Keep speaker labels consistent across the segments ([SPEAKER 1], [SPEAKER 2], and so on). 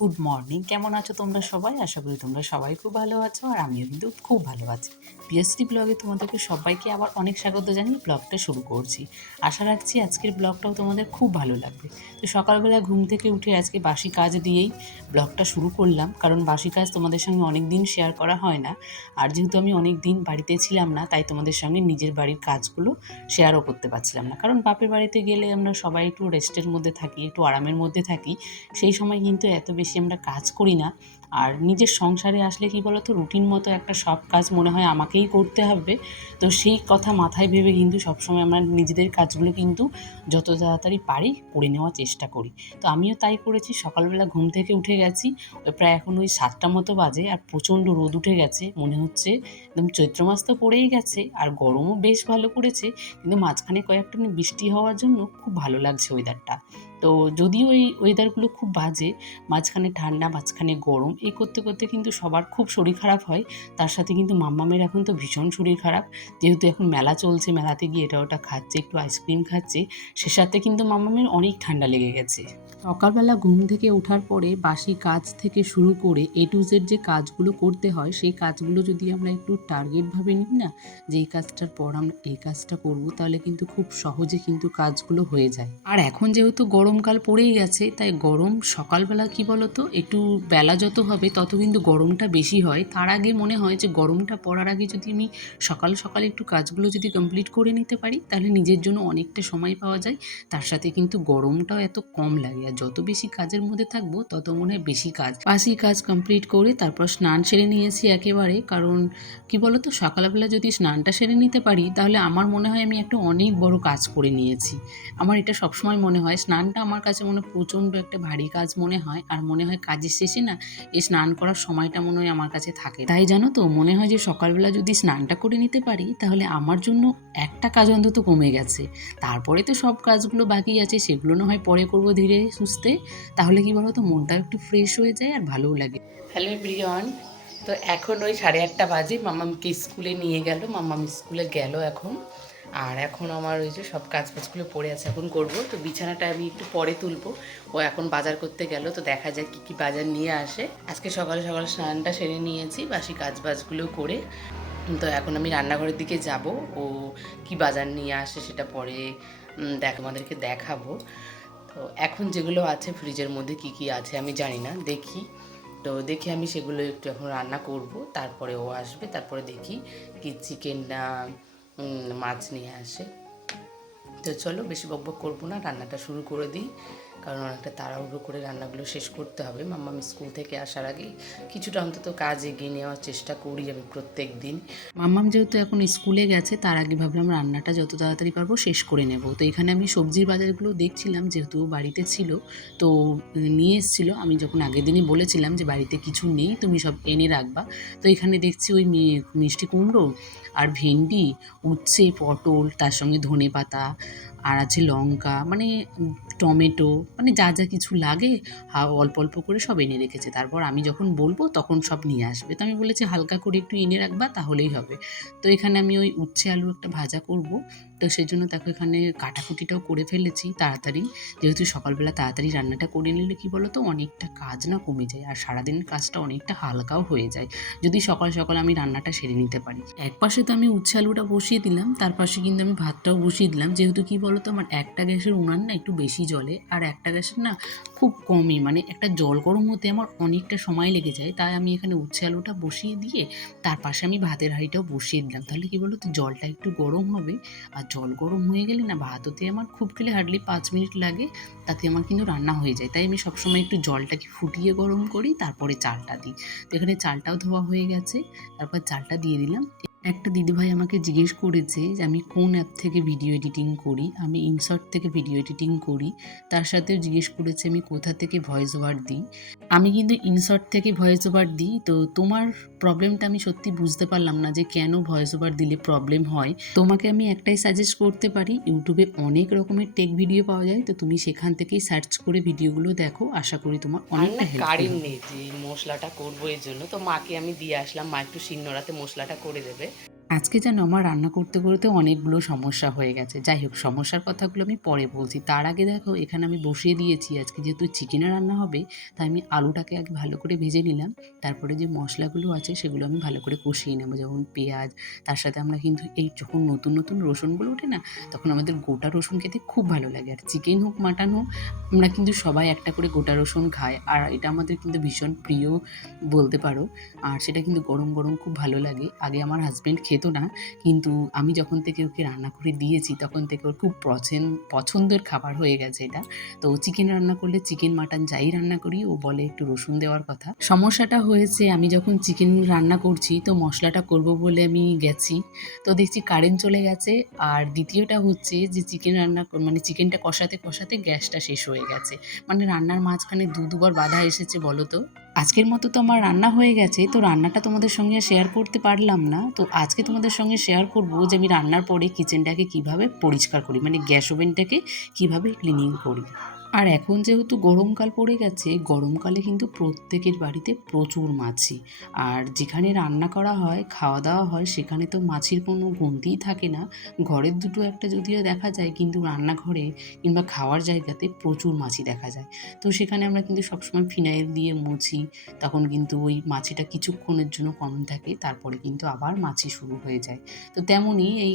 [SPEAKER 1] Good morning কেমন আছো তোমরা সবাই? আশা করি তোমরা সবাই খুব ভালো আছো আর আমিও কিন্তু খুব ভালো আছি। পিএসটি ব্লগে তোমাদেরকে সবাইকে আবার অনেক স্বাগত জানিয়ে ব্লগটা শুরু করছি। আশা রাখছি আজকের ব্লগটাও তোমাদের খুব ভালো লাগবে। তো সকালবেলা ঘুম থেকে উঠে আজকে বাসি কাজ দিয়েই ব্লগটা শুরু করলাম। কারণ বাসি কাজ তোমাদের সঙ্গে অনেক দিন শেয়ার করা হয় না। আর যেহেতু আমি অনেক দিন বাড়িতে ছিলাম না, তাই তোমাদের সঙ্গে নিজের বাড়ির কাজগুলো শেয়ারও করতে পারছিলাম না। কারণ বাপের বাড়িতে গেলে আমরা সবাই একটু রেস্টের মধ্যে থাকি, একটু আরামের মধ্যে থাকি। সেই সময় কিন্তু এত বেশি আমরা কাজ করি না। আর নিজের সংসারে আসলে কি বলতো, রুটিন মতো একটা সব কাজ মনে হয় আমাকেই করতে হবে। তো সেই কথা মাথায় ভেবে কিন্তু সবসময় আমরা নিজেদের কাজগুলো কিন্তু যত তাড়াতাড়ি পারি করে নেওয়ার চেষ্টা করি। তো আমিও তাই করেছি, সকালবেলা ঘুম থেকে উঠে গেছি প্রায় এখন ওই সাতটা মতো বাজে আর প্রচণ্ড রোদ উঠে গেছে। মনে হচ্ছে একদম চৈত্র মাস তো পড়েই গেছে আর গরমও বেশ ভালো করেছে কিন্তু মাঝখানে কয়েকটা বৃষ্টি হওয়ার জন্য খুব ভালো লাগছে ওয়েদারটা তো যদিও এই ওয়েদারগুলো খুব বাজে, মাঝখানে ঠান্ডা, মাঝখানে গরম, এই করতে করতে কিন্তু সবার খুব শরীর খারাপ হয়। তার সাথে কিন্তু মাম্মামের এখন তো ভীষণ শরীর খারাপ। যেহেতু এখন মেলা চলছে, মেলাতে গিয়ে এটা ওটা খাচ্ছে, একটু আইসক্রিম খাচ্ছে, সে সাথে কিন্তু মাম্মামের অনেক ঠান্ডা লেগে গেছে। সকালবেলা ঘুম থেকে ওঠার পরে বাসি কাজ থেকে শুরু করে এ টু জেড যে কাজগুলো করতে হয়, সেই কাজগুলো যদি আমরা একটু টার্গেটভাবে নিই না, যে এই কাজটার পর আমরা, এই কাজটা করব, তাহলে কিন্তু খুব সহজে কিন্তু কাজগুলো হয়ে যায়। আর এখন যেহেতু গরমকাল পড়েই গেছে, তাই গরম সকালবেলা কি বলতো? একটু বেলা যত হবে, তত কিন্তু গরমটা বেশি হয়। তার আগে মনে হয় যে গরমটা পড়ার আগে যদি আমি সকাল সকাল একটু কাজগুলো যদি কমপ্লিট করে নিতে পারি, তাহলে নিজের জন্য অনেকটা সময় পাওয়া যায়। তার সাথে কিন্তু গরমটাও এত কম লাগে। আর যত বেশি কাজের মধ্যে থাকব, তত মনে হয় বেশি কাজ। বাসি কাজ কমপ্লিট করে তারপর স্নান সেরে নিয়েছি একেবারে। কারণ কি বলতো? সকালবেলা যদি স্নানটা সেরে নিতে পারি, তাহলে আমার মনে হয় আমি একটা অনেক বড় কাজ করে নিয়েছি। আমার এটা সবসময় মনে হয়। স্নানটা আমার কাছে মনে প্রচণ্ড একটা ভারী কাজ মনে হয়। আর মনে হয় কাজের শেষে না এই স্নান করার সময়টা মনে হয় আমার কাছে থাকে। তাই জানো তো, মনে হয় যে সকালবেলা যদি স্নানটা করে নিতে পারি, তাহলে আমার জন্য একটা কাজ অন্তত কমে গেছে। তারপরে তো সব কাজগুলো বাকি আছে, সেগুলো না হয় পরে করব ধীরে সুস্থে। তাহলে কি বলতো মনটাও একটু ফ্রেশ হয়ে যায় আর ভালোও লাগে। হ্যালো প্রিয়ন তো এখন ওই সাড়ে আটটা বাজে, মামামকে স্কুলে নিয়ে গেল, মামাম স্কুলে গেল এখন। আর এখন আমার ওই যে সব কাজ বাজগুলো পড়ে আছে, এখন করব। তো বিছানাটা আমি একটু পরে তুলবো। ও এখন বাজার করতে গেল, তো দেখা যাক কী কী বাজার নিয়ে আসে। আজকে সকালে সকালে স্নানটা সেরে নিয়েছি, বাসি কাজ বাজগুলো করে। তো এখন আমি রান্নাঘরের দিকে যাব, ও কি বাজার নিয়ে আসে সেটা পরে দেখ, আমাদেরকে দেখাবো। তো এখন যেগুলো আছে ফ্রিজের মধ্যে কি কি আছে আমি জানি না, দেখি। তো দেখি আমি সেগুলো একটু এখন রান্না করব, তারপরে ও আসবে, তারপরে দেখি কি চিকেন না মাছ নিয়ে আসে। তো চলো বেশি বকবক করব না রান্নাটা শুরু করে দিই। কারণ অনেকটা তাড়াহুড়ো করে রান্নাগুলো শেষ করতে হবে। মাম্মা আমি স্কুল থেকে আসার আগে কিছুটা অন্তত কাজ এগিয়ে নেওয়ার চেষ্টা করি আমি প্রত্যেক দিন। মাম্মাম যেহেতু এখন স্কুলে গেছে, তার আগে ভাবলাম রান্নাটা যত তাড়াতাড়ি পারব শেষ করে নেব। তো এখানে আমি সবজির বাজারগুলো দেখছিলাম, যেহেতু বাড়িতে ছিল, তো নিয়ে এসেছিল। আমি যখন আগের দিনই বলেছিলাম যে বাড়িতে কিছু নেই, তুমি সব এনে রাখবা। তো এখানে দেখছি ওই মিষ্টি কুমড়ো আর ভেন্ডি, উচ্ছে, পটল, তার সঙ্গে ধনে পাতা আর আছে লঙ্কা মানে টমেটো মানে যা যা কিছু লাগে অল্প অল্প করে সব এনে রেখেছে। তারপর আমি যখন বলব, তখন সব নিয়ে আসবে। তো আমি বলেছি, হালকা করে একটু এনে রাখবা, তাহলেই হবে। তো এখানে আমি ওই উচ্ছে আলু একটা ভাজা করব। তো সেই জন্য তাকে এখানে কাটাকুটিটাও করে ফেলেছি তাড়াতাড়ি। যেহেতু সকালবেলা তাড়াতাড়ি রান্নাটা করে নিলে কি বলো তো অনেকটা কাজ না কমে যায় আর সারাদিন কাজটা অনেকটা হালকাও হয়ে যায়। যদি সকাল সকাল আমি রান্নাটা সেরে নিতে পারি। এক পাশে তো আমি উচ্ছে আলুটা বসিয়ে দিলাম, তার পাশে কিন্তু আমি ভাতটাও বসিয়ে দিলাম। যেহেতু কী বলো তো আমার একটা গ্যাসের উনান না একটু বেশি জলে আর একটা গ্যাসের না খুব কমই মানে একটা জল গরম হতে আমার অনেকটা সময় লেগে যায়। তাই আমি এখানে উচ্ছে আলুটা বসিয়ে দিয়ে, তার পাশে আমি ভাতের হাঁড়িটাও বসিয়ে দিলাম। তাহলে কি বলো তো জলটা একটু গরম হবে। আর জল গরম হয়ে গেলে না ভাত হতে আমার খুব গেলে হার্ডলি পাঁচ মিনিট লাগে, তাতে আমার কিন্তু রান্না হয়ে যায়। তাই আমি সবসময় একটু জলটাকে ফুটিয়ে গরম করি, তারপরে চালটা দিই। তো এখানে চালটাও ধোয়া হয়ে গেছে, তারপর চালটা দিয়ে দিলাম। একটা দিদিভাই আমাকে জিজ্ঞেস করেছে যে আমি কোন অ্যাপ থেকে ভিডিও এডিটিং করি আমি ইনশর্ট থেকে ভিডিও এডিটিং করি। তার সাথেও জিজ্ঞেস করেছে আমি কোথা থেকে ভয়েস ওভার দিই। আমি কিন্তু ইনশর্ট থেকে ভয়েস ওভার দিই তো তোমার প্রবলেমটা আমি সত্যি বুঝতে পারলাম না যে কেন ভয়েস ওভার দিলে প্রবলেম হয়। তোমাকে আমি একটাই সাজেস্ট করতে পারি ইউটিউবে অনেক রকমের টেক ভিডিও পাওয়া যায় তো তুমি সেখান থেকেই সার্চ করে ভিডিওগুলো দেখো। আশা করি তোমার অনেকটা হেল্প
[SPEAKER 2] কারেন্ট নেই যে মশলাটা করব এই জন্য তো মাকে আমি দিয়ে আসলাম মা একটু শিলনোড়াতে মশলাটা করে দেবে।
[SPEAKER 1] আজকে যেন আমার রান্না করতে করতে অনেকগুলো সমস্যা হয়ে গেছে। যাই হোক, সমস্যার কথাগুলো আমি পরে বলছি। তার আগে দেখো, এখানে আমি বসিয়ে দিয়েছি। আজকে যেহেতু চিকেনে রান্না হবে, তাই আমি আলুটাকে আগে ভালো করে ভেজে নিলাম। তারপরে যে মশলাগুলো আছে, সেগুলো আমি ভালো করে কষিয়ে নেব। যেমন পেঁয়াজ, তার সাথে আমরা কিন্তু এই যখন নতুন নতুন রসুনগুলো ওঠে না, তখন আমাদের গোটা রসুন খেতে খুব ভালো লাগে। আর চিকেন হোক, মাটন হোক, আমরা কিন্তু সবাই একটা করে গোটা রসুন খাই। আর এটা আমাদের কিন্তু ভীষণ প্রিয় বলতে পারো। আর সেটা কিন্তু গরম গরম খুব ভালো লাগে। আগে আমার হাজব্যান্ড খেত না। কিন্তু আমি যখন থেকে ওকে রান্না করে দিয়েছি, তখন থেকে ওর খুব পছন্দ পছন্দের খাবার হয়ে গেছে এটা। তো চিকেন রান্না করলে চিকেন মাটন যাই রান্না করি, ও বলে একটু রসুন দেওয়ার কথা। সমস্যাটা হয়েছে, আমি যখন চিকেন রান্না করছি, তো মশলাটা করব বলে আমি গেছি। তো দেখছি কারেন্ট চলে গেছে, আর দ্বিতীয়টা হচ্ছে যে চিকেন রান্না মানে চিকেনটা কষাতে কষাতে গ্যাসটা শেষ হয়ে গেছে। মানে রান্নার মাঝখানে দু দুবার বাধা এসেছে বলো তো? আজকের মতো তো আমার রান্না হয়ে গেছে, তো রান্নাটা তোমাদের সঙ্গে শেয়ার করতে পারলাম না। তো আজকে তোমাদের সঙ্গে শেয়ার করব যে আমি রান্নার পরে কিচেনটাকে কীভাবে পরিষ্কার করি মানে গ্যাস ওভেনটাকে কীভাবে ক্লিনিং করি। আর এখন যেহেতু গরমকাল পড়ে গেছে, গরমকালে কিন্তু প্রত্যেকের বাড়িতে প্রচুর মাছি। আর যেখানে রান্না করা হয়, খাওয়া দাওয়া হয়, সেখানে তো মাছির কোনো গন্তিই থাকে না। ঘরের দুটো একটা যদিও দেখা যায়, কিন্তু রান্নাঘরে কিংবা খাওয়ার জায়গাতে প্রচুর মাছি দেখা যায়। তো সেখানে আমরা কিন্তু সবসময় ফিনাইল দিয়ে মুছি, তখন কিন্তু ওই মাছিটা কিছুক্ষণের জন্য কম থাকে, তারপরে কিন্তু আবার মাছি শুরু হয়ে যায়। তো তেমনই এই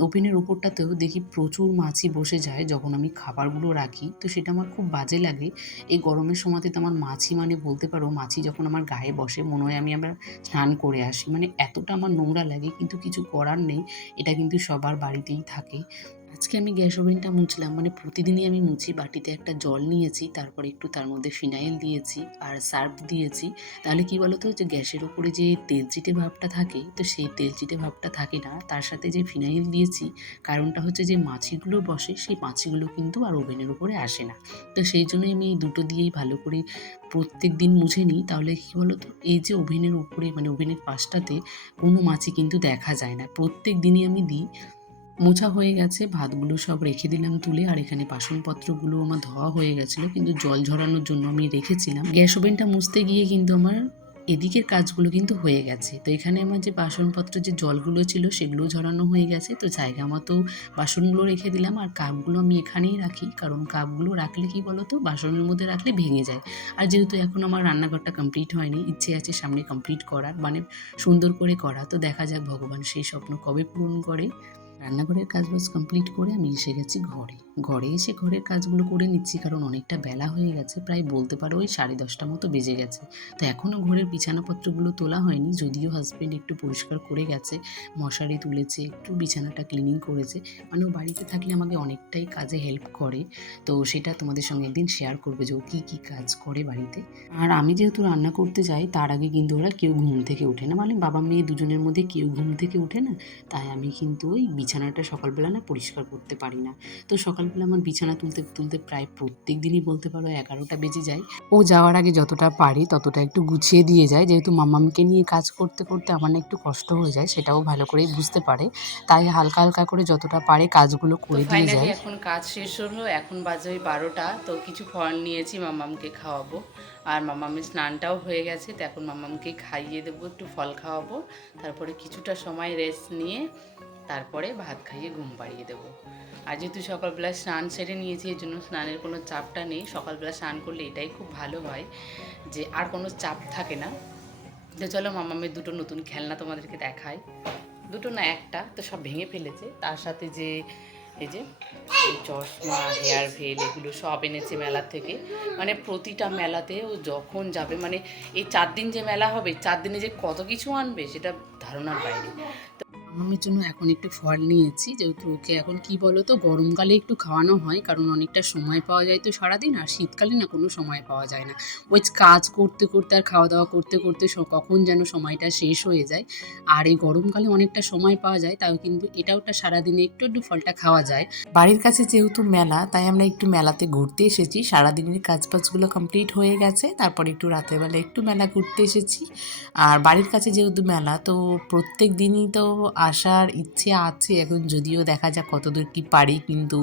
[SPEAKER 1] ওপেনের ওপরটাতেও দেখি প্রচুর মাছি বসে যায়, যখন আমি খাবারগুলো রাখি। তো সেটা আমার খুব বাজে লাগে। এই গরমের সময়তে তো আমার মাছি মানে বলতে পারো, মাছি যখন আমার গায়ে বসে, মনে হয় আমি আবার স্নান করে আসি। মানে এতটা আমার নোংরা লাগে, কিন্তু কিছু করার নেই। এটা কিন্তু সবার বাড়িতেই থাকে। আজকে আমি গ্যাস ওভেনটা মুছলাম। মানে প্রতিদিনই আমি মুছি, বাটিতে একটা জল নিয়েছি, তারপরে একটু তার মধ্যে ফিনাইল দিয়েছি আর সার্ফ দিয়েছি। তাহলে কি বলতো, যে গ্যাসের ওপরে যে তেলচিটে ভাবটা থাকে, তো সেই তেলচিটে ভাবটা থাকে না। তার সাথে যে ফিনাইল দিয়েছি, কারণটা হচ্ছে যে মাছিগুলো বসে, সেই মাছিগুলো কিন্তু আর ওভেনের উপরে আসে না। তো সেই জন্যই আমি এই দুটো দিয়েই ভালো করে প্রত্যেক দিন মুছে নিই। তাহলে কী বলো তো এই যে ওভেনের উপরে মানে ওভেনের পাশটাতে কোনো মাছি কিন্তু দেখা যায় না। প্রত্যেক দিনই আমি দিই। মোছা হয়ে গেছে, ভাতগুলো সব রেখে দিলাম তুলে, আর এখানে বাসনপত্রগুলো আমার ধোয়া হয়ে গেছিল, কিন্তু জল ঝরানোর জন্য আমি রেখেছিলাম। গ্যাস ওভেনটা মুছতে গিয়ে কিন্তু আমার এদিকের কাজগুলো কিন্তু হয়ে গেছে। তো এখানে আমার যে বাসনপত্র যে জলগুলো ছিল সেগুলো ঝরানো হয়ে গেছে, তো জায়গা মতো বাসনগুলো রেখে দিলাম, আর কাপগুলো আমি এখানেই রাখি, কারণ কাপগুলো রাখলে কি বলতো, বাসনের মধ্যে রাখলে ভেঙে যায়। আর যেহেতু এখন আমার রান্নাঘরটা কমপ্লিট হয়নি, ইচ্ছে আছে সামনে কমপ্লিট করার মানে সুন্দর করে করা, তো দেখা যাক ভগবান সেই স্বপ্ন কবে পূরণ করে। রান্নাঘরের কাজ বাজ কমপ্লিট করে আমি এসে গেছি ঘরে। ঘরে এসে ঘরের কাজগুলো করে নিচ্ছি কারণ অনেকটা বেলা হয়ে গেছে, প্রায় বলতে পারো ওই সাড়ে দশটা মতো বেজে গেছে। তো এখনও ঘরের বিছানাপত্রগুলো তোলা হয়নি, যদিও হাজব্যান্ড একটু পরিষ্কার করে গেছে, মশারি তুলেছে, একটু বিছানাটা ক্লিনিং করেছে। মানে ও বাড়িতে থাকলে আমাকে অনেকটাই কাজে হেল্প করে। তো সেটা তোমাদের সঙ্গে একদিন শেয়ার করবে যে ও কী কী কাজ করে বাড়িতে। আর আমি যেহেতু রান্না করতে যাই, তার আগে কিন্তু ওরা কেউ ঘুম থেকে ওঠে না। মানে বাবা মেয়ে দুজনের মধ্যে কেউ ঘুম থেকে ওঠে না, তাই আমি কিন্তু ওই বিছানাটা সকালবেলা না পরিষ্কার করতে পারি না। তো সকালবেলা আমার বিছানা তুলতে তুলতে প্রায় প্রত্যেক দিনই বলতে পারো এগারোটা বেজে যায়। ও যাওয়ার আগে যতটা পারি ততটা একটু গুছিয়ে দিয়ে যায়। যেহেতু মামামকে নিয়ে কাজ করতে করতে আমার না একটু কষ্ট হয়ে যায় সেটাও ভালো করেই বুঝতে পারে। তাই হালকা হালকা করে যতটা পারে কাজগুলো করে দিয়ে যায়।
[SPEAKER 2] এখন কাজ শেষ হলো এখন বাজে ওই বারোটা। তো কিছু ফল নিয়েছি মামামকে খাওয়াবো। আর মামামের স্নানটাও হয়ে গেছে তো এখন মামামকে খাইয়ে দেবো একটু ফল খাওয়াবো। তারপরে কিছুটা সময় রেস্ট নিয়ে তারপরে ভাত খাইয়ে ঘুম পাড়িয়ে দেবো। আর যেহেতু সকালবেলা স্নান সেরে নিয়েছি এর জন্য স্নানের কোনো চাপটা নেই। সকালবেলা স্নান করলে এটাই খুব ভালো হয় যে আর কোনো চাপ থাকে না। তো চলো মামামের দুটো নতুন খেলনা তোমাদেরকে দেখায় দুটো না একটা, তো সব ভেঙে ফেলেছে। তার সাথে যে এই যে চশমা, হেয়ার ভেল, এগুলো সব এনেছে মেলা থেকে। মানে প্রতিটা মেলাতে ও যখন যাবে মানে এই চার দিন যে মেলা হবে, চার দিনে যে কত কিছু আনবে, সেটা ধারণার বাইরে।
[SPEAKER 1] মামামের জন্য এখন একটু ফল নিয়েছি, যেহেতু ওকে এখন কি বলো তো গরমকালে একটু খাওয়ানো হয়, কারণ অনেকটা সময় পাওয়া যায় তো সারাদিন, আর শীতকালে না কোনো সময় পাওয়া যায় না। ওই কাজ করতে করতে আর খাওয়া দাওয়া করতে করতে কখন যেন সময়টা শেষ হয়ে যায়, আর এই গরমকালে অনেকটা সময় পাওয়া যায়, তাও কিন্তু এটা ওটা সারাদিনে একটু একটু ফলটা খাওয়া যায়। বাড়ির কাছে যেহেতু মেলা, তাই আমরা একটু মেলাতে ঘুরতে এসেছি, সারাদিনের কাজ বাজগুলো কমপ্লিট হয়ে গেছে, তারপর একটু রাতের বেলা একটু মেলা ঘুরতে এসেছি। আর বাড়ির কাছে যেহেতু মেলা, তো প্রত্যেক দিনই তো আসার ইচ্ছে আছে। এখন যদিও দেখা যাক কতদূর কি পারি, কিন্তু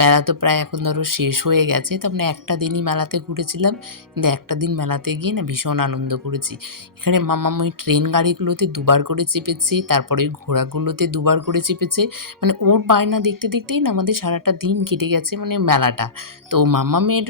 [SPEAKER 1] মেলা তো প্রায় এখন ধরো শেষ হয়ে গেছে। তো আমরা একটা দিনই মেলাতে ঘুরেছিলাম, কিন্তু একটা দিন মেলাতে গিয়ে না ভীষণ আনন্দ করেছি। এখানে মামাম ওই ট্রেন গাড়িগুলোতে দুবার করে চেপেছে, তারপরে ঘোড়াগুলোতে দুবার করে চেপেছে। মানে ওর বায়না দেখতে দেখতেই না আমাদের সারাটা দিন কেটে গেছে মানে মেলাটা। তো মামামের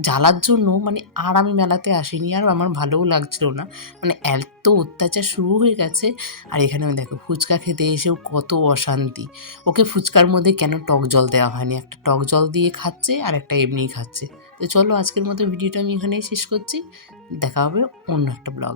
[SPEAKER 1] জ্বালার জন্য মানে আর আমি মেলাতে আসিনি, আর আমার ভালোও লাগছিল না। মানে এত অত্যাচার শুরু হয়ে গেছে, আর এখানে আমি দেখো ফুচকা খেতে এসেও কত অশান্তি। ওকে ফুচকার মধ্যে কেন টক জল দেওয়া হয়নি? একটা টক জল দিয়ে খাচ্ছে আর একটা এমনিই খাচ্ছে। তো চলো আজকের মতো ভিডিওটা আমি এখানেই শেষ করছি। দেখা হবে অন্য একটা ব্লগ